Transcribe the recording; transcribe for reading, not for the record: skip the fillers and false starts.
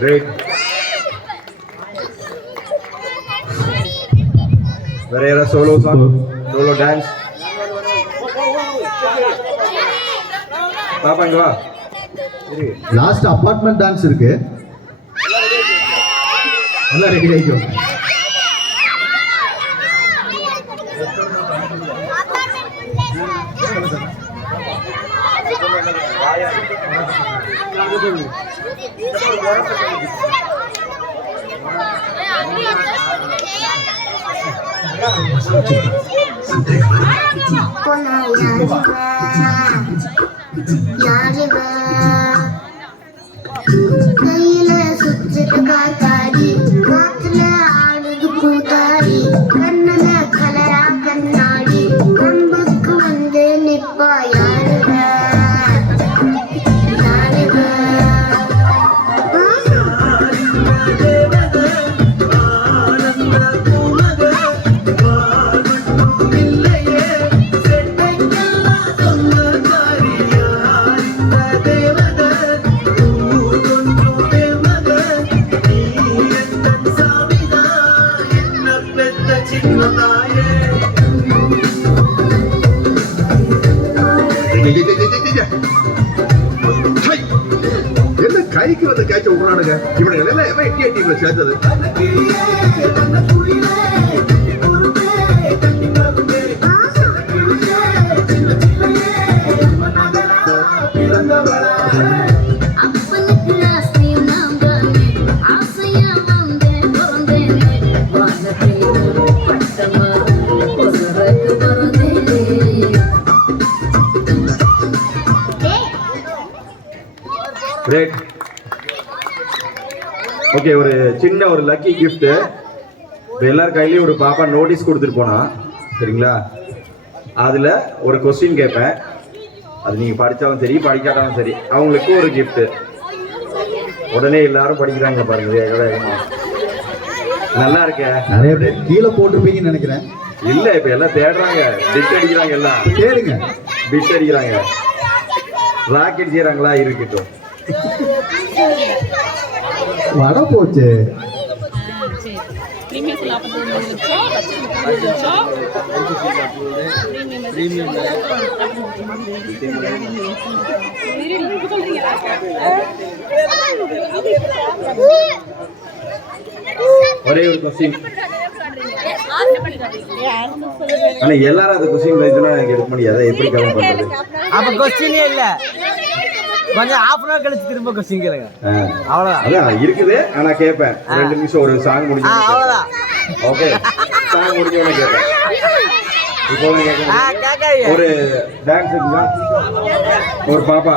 Great. Vera solo song, solo dance. பாப்பா இங்க வா. லாஸ்ட் அபார்ட்மெண்ட் டான்ஸ் இருக்கு. எல்லாம் ரெடி ஆயிக்கோ. கையில சுத்திட்டு காத்தாடி காத்துல ஆடுது கூத்தாடி கண்ணுல கலரா கண்ணாடி கம்புக்கு வந்து நிப்பா யாருவ என்ன கைக்கு வந்து கேட்ச விடுறானுங்க இவனுங்க எல்லாம் எவன் இந்தியா டீம்ல சேர்த்தது Great. ஓகே, ஒரு சின்ன ஒரு லக்கி கிஃப்ட். இப்போ எல்லார் கையிலையும் ஒரு பாப்பா நோட்டீஸ் கொடுத்துட்டு போனா, சரிங்களா? அதில் ஒரு கொஸ்டின் கேட்பேன். அது நீங்கள் படித்தாலும் சரி படிக்காட்டாலும் சரி, அவங்களுக்கு ஒரு கிஃப்ட். உடனே எல்லாரும் படிக்கிறாங்க பாருங்க. நல்லா இருக்க. நிறைய பேர் கீழே போட்டிருப்பீங்கன்னு நினைக்கிறேன். இல்லை, இப்போ எல்லாம் தேடுறாங்க, பிட் அடிக்கிறாங்க. எல்லாம் கேளுங்க, பிட் அடிக்கிறாங்க. ராக்கெட் செய்கிறாங்களா? இருக்கட்டும். வட போச்சு. ஒரே ஒரு கொஸ்டின். ஆனா எல்லாரும் அந்த கொஸ்டின் வைத்துனா எடுக்க முடியாது. எப்படி கவர் பண்றது? அப்ப கொஸ்டினே இல்ல, கொஞ்சம் half an hour கழிச்சு திரும்ப கொஸ்டின் கேளுங்க. அவ்வளவுதான். அதான் இருக்குது. ஆனா கேட்பேன் 2 நிமிஷம் ஒரு சாங் முடிஞ்சு. அவ்வளவுதான். ஓகே சாங் முடிஞ்சவனே கேட்பேன். இப்போ ஒண்ணு கேட்கணும். கேட்காதீங்க. ஒரு டான்ஸ் இருக்குங்களா? ஒரு பாப்பா